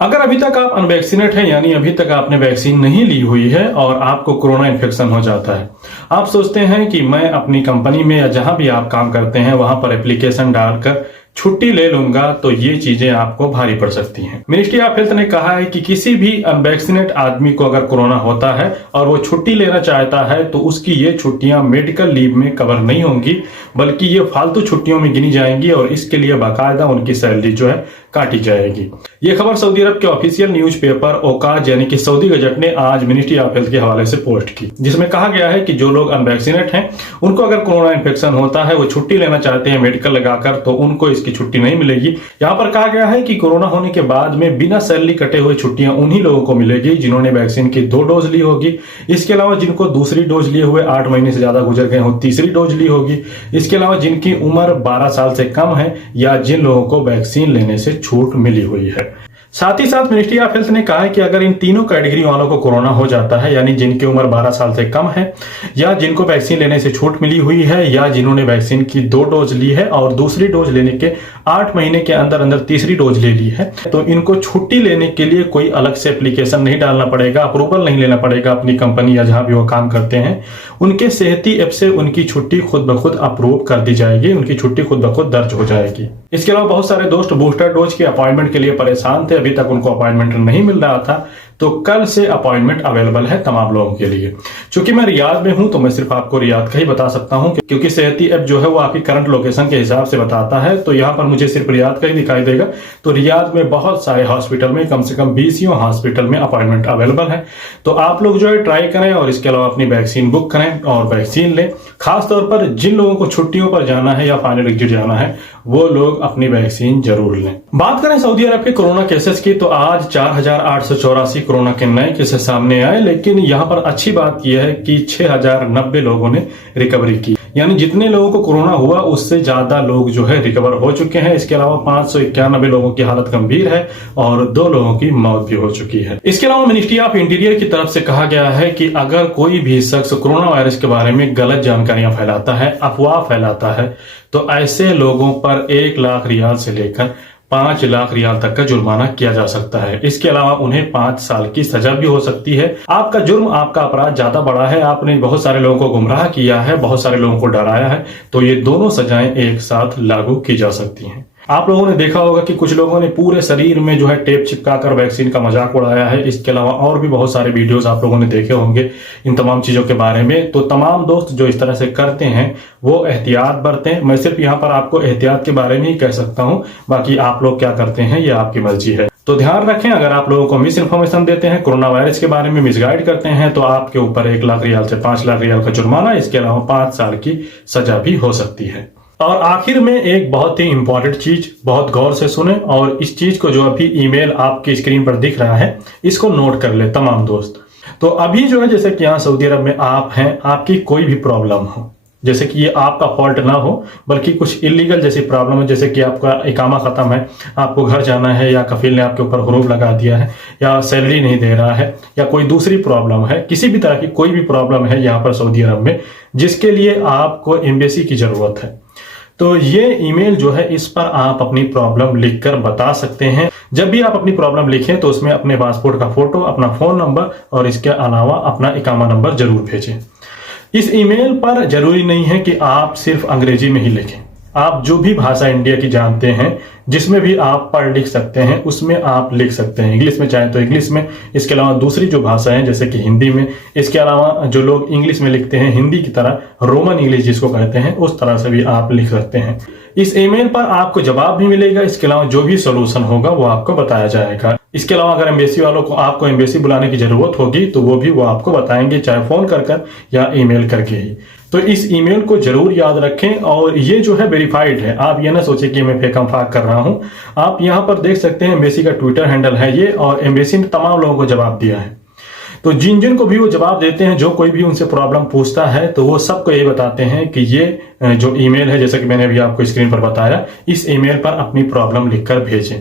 अगर अभी तक आप अनवैक्सीनेट हैं, यानी अभी तक आपने वैक्सीन नहीं ली हुई है और आपको कोरोना इन्फेक्शन हो जाता है, आप सोचते हैं कि मैं अपनी कंपनी में या जहां भी आप काम करते हैं वहां पर एप्लीकेशन डालकर छुट्टी ले लूंगा, तो ये चीजें आपको भारी पड़ सकती हैं। मिनिस्ट्री ऑफ हेल्थ ने कहा है कि किसी भी अनवैक्सीनेट आदमी को अगर कोरोना होता है और वो छुट्टी लेना चाहता है तो उसकी ये छुट्टियां मेडिकल लीव में कवर नहीं होंगी, बल्कि ये फालतू छुट्टियों में गिनी जाएंगी और इसके लिए बाकायदा उनकी सैलरी जो है काटी जाएगी। ये खबर सऊदी अरब के ऑफिशियल न्यूज़पेपर ओकाज यानी कि सऊदी गजट ने आज मिनिस्ट्री ऑफ हेल्थ के हवाले से पोस्ट की, जिसमें कहा गया है कि जो लोग अनवैक्सीनेट हैं उनको अगर कोरोना इन्फेक्शन होता है, वो छुट्टी लेना चाहते हैं मेडिकल लगाकर, तो उनको इसकी छुट्टी नहीं मिलेगी। यहाँ पर कहा गया है कि कोरोना होने के बाद में बिना सैलरी कटे हुए छुट्टियां उन्हीं लोगों को मिलेगी जिन्होंने वैक्सीन की 2 डोज ली होगी। इसके अलावा जिनको दूसरी डोज लिए हुए 8 महीने से ज्यादा गुजर गए हो, तीसरी डोज ली होगी। इसके अलावा जिनकी उम्र 12 साल से कम है या जिन लोगों को वैक्सीन लेने से छूट मिली हुई है। साथ ही साथ मिनिस्ट्री ऑफ हेल्थ ने कहा है कि अगर इन तीनों कैटेगरी वालों को कोरोना हो जाता है, यानी जिनकी उम्र 12 साल से कम है या जिनको वैक्सीन लेने से छूट मिली हुई है या जिन्होंने वैक्सीन की 2 डोज ली है और दूसरी डोज लेने के 8 महीने के अंदर अंदर तीसरी डोज ले ली है, तो इनको छुट्टी लेने के लिए कोई अलग से एप्लीकेशन नहीं डालना पड़ेगा, अप्रूवल नहीं लेना पड़ेगा अपनी कंपनी या जहां भी वो काम करते हैं। उनके सेहती ऐप से उनकी छुट्टी खुद ब खुद अप्रूव कर दी जाएगी, उनकी छुट्टी खुद ब खुद दर्ज हो जाएगी। इसके अलावा बहुत सारे दोस्त बूस्टर डोज के अपॉइंटमेंट के लिए परेशान थे, अभी तक उनको अपॉइंटमेंट नहीं मिल रहा था, तो कल से अपॉइंटमेंट अवेलेबल है तमाम लोगों के लिए। चूंकि मैं रियाद में हूं तो मैं सिर्फ आपको रियाद का ही बता सकता हूं, क्योंकि सेहती ऐप जो है वो आपकी करंट लोकेशन के हिसाब से बताता है, तो यहाँ पर मुझे सिर्फ रियाद का ही दिखाई देगा। तो रियाद में बहुत सारे हॉस्पिटल में कम से कम 20 हॉस्पिटल में अपॉइंटमेंट अवेलेबल है। तो आप लोग जो है ट्राई करें और इसके अलावा अपनी वैक्सीन बुक करें और वैक्सीन लें। खासतौर पर जिन लोगों को छुट्टियों पर जाना है या फाइनल एग्जिट जाना है, वो लोग अपनी वैक्सीन जरूर लें। बात करें सऊदी अरब के कोरोना केसेस की, तो आज 4884 कोरोना के नए केसेस सामने आए, लेकिन यहाँ पर अच्छी बात यह है कि 6090 लोगों ने रिकवरी की, यानी जितने लोगों को कोरोना हुआ उससे ज्यादा लोग जो है रिकवर हो चुके हैं। इसके अलावा 591 लोगों की हालत गंभीर है और 2 लोगों की मौत भी हो चुकी है। इसके अलावा मिनिस्ट्री ऑफ इंटीरियर की तरफ से कहा गया है कि अगर कोई भी शख्स कोरोना वायरस के बारे में गलत जानकारियां फैलाता है, अफवाह फैलाता है, तो ऐसे लोगों पर 1 लाख रियाल से लेकर 5 लाख रियाल तक का जुर्माना किया जा सकता है। इसके अलावा उन्हें 5 साल की सजा भी हो सकती है। आपका जुर्म, आपका अपराध ज्यादा बड़ा है, आपने बहुत सारे लोगों को गुमराह किया है, बहुत सारे लोगों को डराया है, तो ये दोनों सजाएं एक साथ लागू की जा सकती हैं। आप लोगों ने देखा होगा कि कुछ लोगों ने पूरे शरीर में जो है टेप चिपकाकर वैक्सीन का मजाक उड़ाया है। इसके अलावा और भी बहुत सारे वीडियोस आप लोगों ने देखे होंगे इन तमाम चीजों के बारे में। तो तमाम दोस्त जो इस तरह से करते हैं वो एहतियात बरतें। मैं सिर्फ यहाँ पर आपको एहतियात के बारे में ही कह सकता हूँ, बाकी आप लोग क्या करते हैं ये आपकी मर्जी है। तो ध्यान रखें, अगर आप लोगों को मिस इन्फॉर्मेशन देते हैं, कोरोना वायरस के बारे में मिसगाइड करते हैं, तो आपके ऊपर 1 लाख रियाल से 5 लाख रियाल का जुर्माना, इसके अलावा 5 साल की सजा भी हो सकती है। और आखिर में एक बहुत ही इंपॉर्टेंट चीज, बहुत गौर से सुने और इस चीज को जो अभी ईमेल आपकी स्क्रीन पर दिख रहा है इसको नोट कर ले तमाम दोस्त। तो अभी जो है जैसे कि यहाँ सऊदी अरब में आप हैं, आपकी कोई भी प्रॉब्लम हो, जैसे कि ये आपका फॉल्ट ना हो बल्कि कुछ इलीगल जैसी प्रॉब्लम है, जैसे कि आपका इकामा खत्म है, आपको घर जाना है या कफील ने आपके ऊपर हुरूब लगा दिया है या सैलरी नहीं दे रहा है या कोई दूसरी प्रॉब्लम है, किसी भी तरह की कोई भी प्रॉब्लम है यहाँ पर सऊदी अरब में जिसके लिए आपको एम्बेसी की जरूरत है, तो ये ईमेल जो है इस पर आप अपनी प्रॉब्लम लिखकर बता सकते हैं। जब भी आप अपनी प्रॉब्लम लिखें तो उसमें अपने पासपोर्ट का फोटो, अपना फोन नंबर और इसके अलावा अपना इकामा नंबर जरूर भेजें। इस ईमेल पर जरूरी नहीं है कि आप सिर्फ अंग्रेजी में ही लिखें, आप जो भी भाषा इंडिया की जानते हैं जिसमें भी आप पढ़ लिख सकते हैं उसमें आप लिख सकते हैं। इंग्लिश में चाहे तो इंग्लिश में, इसके अलावा दूसरी जो भाषा है जैसे कि हिंदी में, इसके अलावा जो लोग इंग्लिश में लिखते हैं हिंदी की तरह, रोमन इंग्लिश जिसको कहते हैं, उस तरह से भी आप लिख सकते हैं। इस ईमेल पर आपको जवाब भी मिलेगा, इसके अलावा जो भी सोल्यूशन होगा वो आपको बताया जाएगा। इसके अलावा अगर एम्बेसी वालों को आपको एम्बेसी बुलाने की जरूरत होगी तो वो भी वो आपको बताएंगे, चाहे फोन कर या ईमेल करके ही। तो इस ईमेल को जरूर याद रखें और ये जो है वेरीफाइड है, आप ये ना सोचे कि मैं फेकम फाक कर रहा हूं। आप यहाँ पर देख सकते हैं एम्बेसी का ट्विटर हैंडल है ये, और एम्बेसी ने तमाम लोगों को जवाब दिया है। तो जिन जिन को भी वो जवाब देते हैं, जो कोई भी उनसे प्रॉब्लम पूछता है तो वो सबको ये बताते हैं कि ये जो ईमेल है, जैसा कि मैंने अभी आपको स्क्रीन पर बताया, इस ईमेल पर अपनी प्रॉब्लम लिखकर भेजें।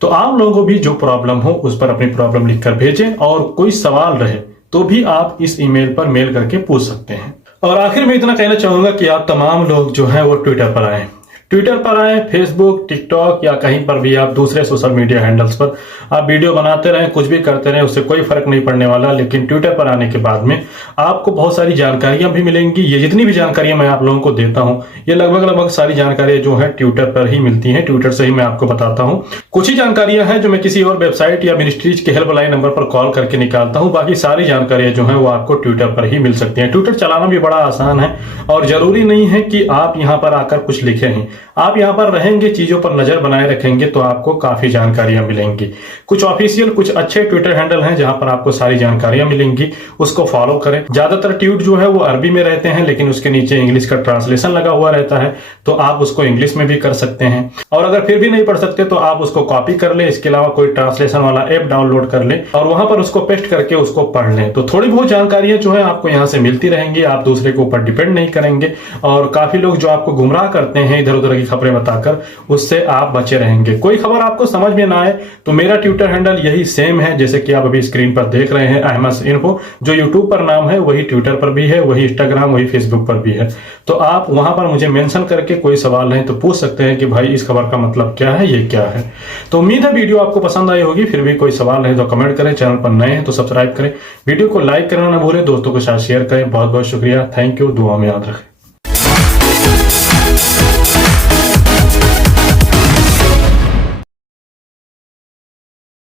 तो आप लोगों को भी जो प्रॉब्लम हो उस पर अपनी प्रॉब्लम लिखकर भेजें, और कोई सवाल रहे तो भी आप इस ईमेल पर मेल करके पूछ सकते हैं। और आखिर में इतना कहना चाहूंगा कि आप तमाम लोग जो है वो ट्विटर पर आए। ट्विटर पर आए, फेसबुक, टिकटॉक या कहीं पर भी आप दूसरे सोशल मीडिया हैंडल्स पर आप वीडियो बनाते रहें, कुछ भी करते रहें, उससे कोई फर्क नहीं पड़ने वाला। लेकिन ट्विटर पर आने के बाद में आपको बहुत सारी जानकारियां भी मिलेंगी। ये जितनी भी जानकारियां मैं आप लोगों को देता हूं, ये लगभग सारी जानकारियां जो है ट्विटर पर ही मिलती हैं। ट्विटर से ही मैं आपको बताता हूं। कुछ ही जानकारियां हैं जो मैं किसी और वेबसाइट या मिनिस्ट्रीज के हेल्पलाइन नंबर पर कॉल करके निकालता हूं। बाकी सारी जानकारियां जो है वो आपको ट्विटर पर ही मिल सकती हैं। ट्विटर चलाना भी बड़ा आसान है और जरूरी नहीं है कि आप यहां पर आकर कुछ लिखे हैं। आप यहां पर रहेंगे, चीजों पर नजर बनाए रखेंगे तो आपको काफी जानकारियां मिलेंगी। कुछ ऑफिशियल, कुछ अच्छे ट्विटर हैंडल हैं जहां पर आपको सारी जानकारियां मिलेंगी, उसको फॉलो करें। ज्यादातर ट्वीट जो है वो अरबी में रहते हैं, लेकिन उसके नीचे इंग्लिश का ट्रांसलेशन लगा हुआ रहता है, तो आप उसको इंग्लिश में भी कर सकते हैं। और अगर फिर भी नहीं पढ़ सकते तो आप उसको कॉपी कर ले, इसके अलावा कोई ट्रांसलेशन वाला ऐप डाउनलोड कर ले और वहां पर उसको पेस्ट करके उसको पढ़ लें। तो थोड़ी बहुत जानकारियां जो है आपको यहां से मिलती रहेंगी, आप दूसरे के ऊपर डिपेंड नहीं करेंगे। और काफी लोग जो आपको गुमराह करते हैं इधर उधर की खबरें बताकर, उससे आप बचे रहेंगे। कोई खबर आपको समझ में ना आए तो मेरा ट्विटर हैंडल यही सेम है, जैसे कि आप अभी स्क्रीन पर देख रहे हैं, अहमद इन्फो। जो यूट्यूब पर नाम है वही ट्विटर पर भी है, वही इंस्टाग्राम, वही फेसबुक पर भी है। तो आप वहां पर मुझे मेंशन करके कोई सवाल है तो पूछ सकते हैं कि भाई इस खबर का मतलब क्या है, ये क्या है। तो उम्मीद है वीडियो आपको पसंद आई होगी। फिर भी कोई सवाल है तो कमेंट करें, चैनल पर नए हैं तो सब्सक्राइब करें, वीडियो को लाइक करना ना भूलें, दोस्तों के साथ शेयर करें। बहुत बहुत शुक्रिया, थैंक यू, दुआ में याद रखें।